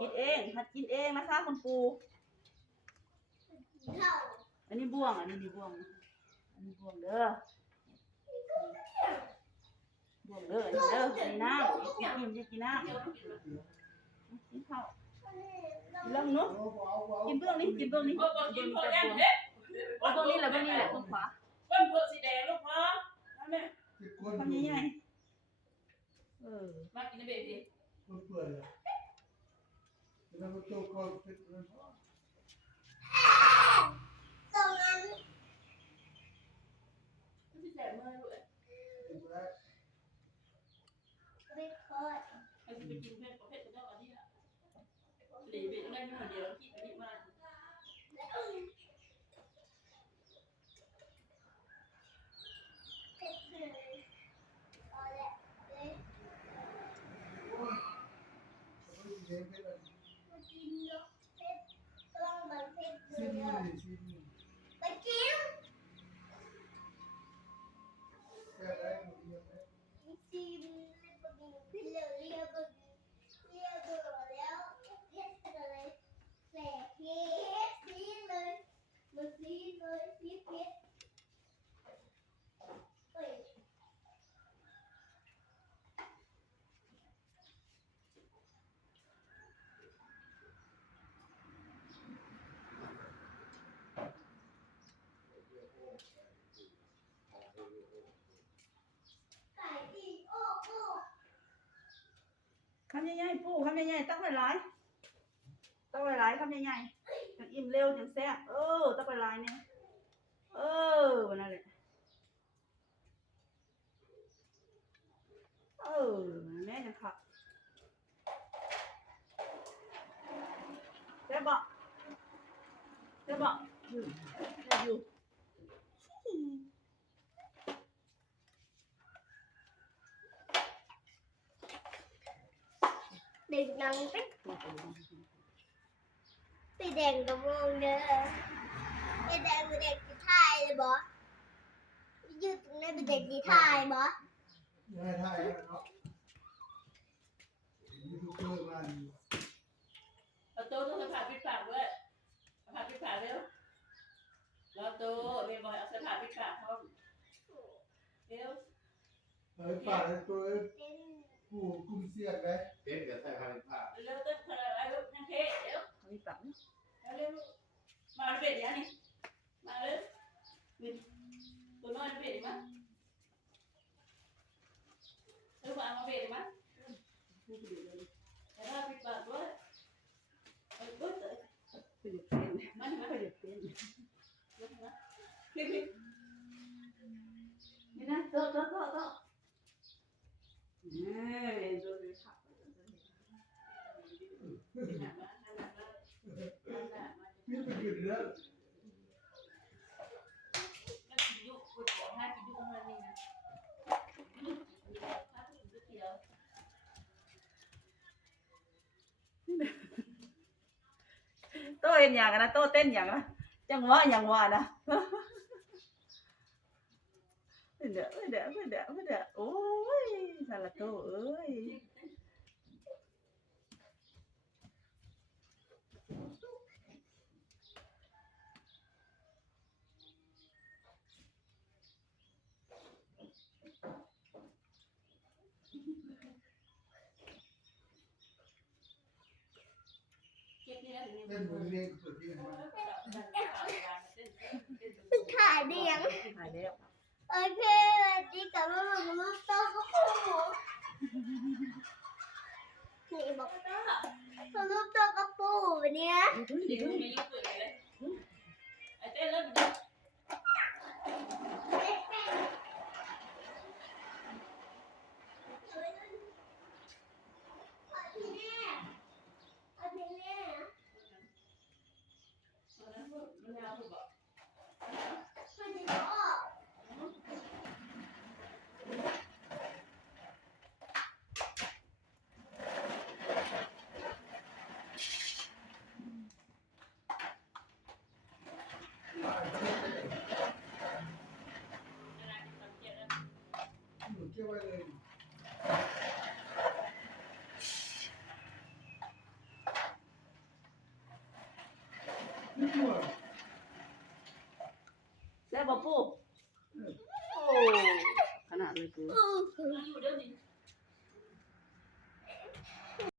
กินเองหัดกินเองนะคะ คุณปูอันนี้บ่วงอันนี้นี่บ่วง อันนี้บ่วงเด้อบ่วงเด้ออันนี้เด้ออันนี้น้ำกินกินจะกินน้ำกินข้าวกินแล้วเนาะกินเบื้องนี้กินเบื้องนี้กินเพิ่มแน่เด็ดเอาเบื้องนี้แหละเบื้องนี้แหละตรงขวาเพิ่มเพิ่มสีแดงลูกพ่อนั่ทำใหญ่ๆเออมากินในเบบี้ มันเปื่อยอะแล้นโตก็เป็นมันสีแดงเมื่อด้วยเป็นแล้วไอ้ไปกินเผ็ดประเภทเจ้าอันนี้อะหลีเบบีได้ไม่หมดเดียวที่อันนี้มามันเลย งเป็นอะไรซีนี่ซีนี่แค่ไรมันเลี้ยงไหม คำใหญ่ๆปูคำใหญ่ๆตั้งหลายๆตั้งหลายๆคำใหญ่ๆจังอิ่มเร็วจังแซ่บเออตั้งหลายๆเนี่ยเออวันนั้นแหละเออแม่จังค่ะแซ่บบ่แซ่บบ่อยู่อยู่ เด็กนังเป็นไปแดงกระมองเด้อไปแดงเป็นเด็กที่ไทยเลยบอยืดตรงนั้นเป็นเด็กที่ไทยบอยังไงท่ายแล้วเนาะยูทูบเบอร์มาดีเอาโต๊ะต้องสะพานปิดปากด้วยสะพานปิดปากเร็วแล้วโต๊ะเบย์บอยเอาสะพานปิดปากเขาเร็วเฮ้ยป่าเลยตัวเป็น ผู้กุมเสียกไหมเป็นกับใส่ผ้าผ้าเร็วเต้นพลังอะไรลูกนั่งเทเร็วเอาอีกปักนะเร็วมาเบ็ดยังนี่มาเลยตัวน้อยเบ็ดมั้ยเร็วมาเอาเบ็ดมั้ย พูดไปเรื่อย แต่ถ้าปิดปากด้วยเออปุ๊บเลย ๆไปหยุดเต้น มันมา ไปหยุดเต้น คลิปนี้ นี่นะโต๊ะโต๊ะโต๊ะโต๊ะเอ้ยโด นี่เป็นยุกคนบอกให้กินยุกของมันนี่นะถ้าถึงโตเห็นอย่างนะโตเต้นอย่างนะจังหวะอย่างวะนะเดี๋ยวเดี๋ยวเดี๋ยวเดี๋ยวโอ้ยสาร โต๊ะเอ้ยเก็บนี่แล้วถึงเต้นเหมือนเลี้ยงเปิดเลี้ยงมาเป็นขาเดียงหายแล้วโอเควันนี้กลับมาหมดแล้วต้องก็ปูนี่บอกสรุปตัวกระ ปู Thank you. Thank แซ่บบ่ปูโอ้ขนาดเลยกู